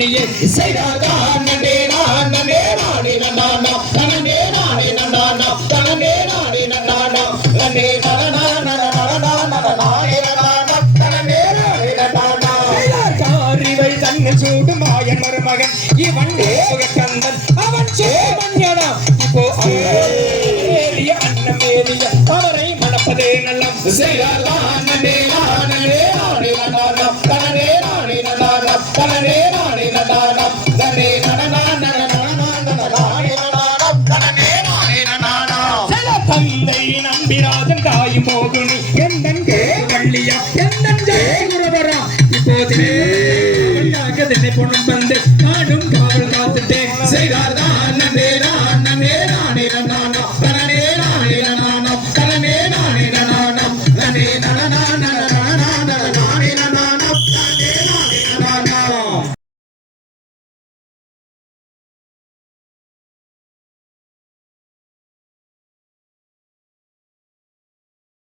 புண்ணிய இசைராஜா நன்னே நானே நானே நன்னானா தனனே நானே நன்னானா தனனே நானே நன்னானா நன்னே நனனா நனனா நனனாயே நனானா தனனே நானே நன்னானா காரிவை தன்னில் சூடும் மாயன் மருமகன் இவன் தேவகந்தன் அவன் சேமன்யனா இப்போ ஏறிய அன்னமேறிய அவரை மணப்பதே நல்லம் இசைராஜா நன்னே நானே நானே நன்னானா தனனே நானே நன்னானா தனனே நானே நன்னானா தனனே நனனா நனனா நனனாயே நனானா தனனே நானே நன்னானா செல தந்தை நம்பிராஜன் தாய் மோகினி எந்தன் கேவள்ளியா எந்தன் ஜெயகுரவரா இப்போதே அவன் காக்கதினை பொண்ணும் வந்து நானும் காவல் காத்துட்டேன் செய்தா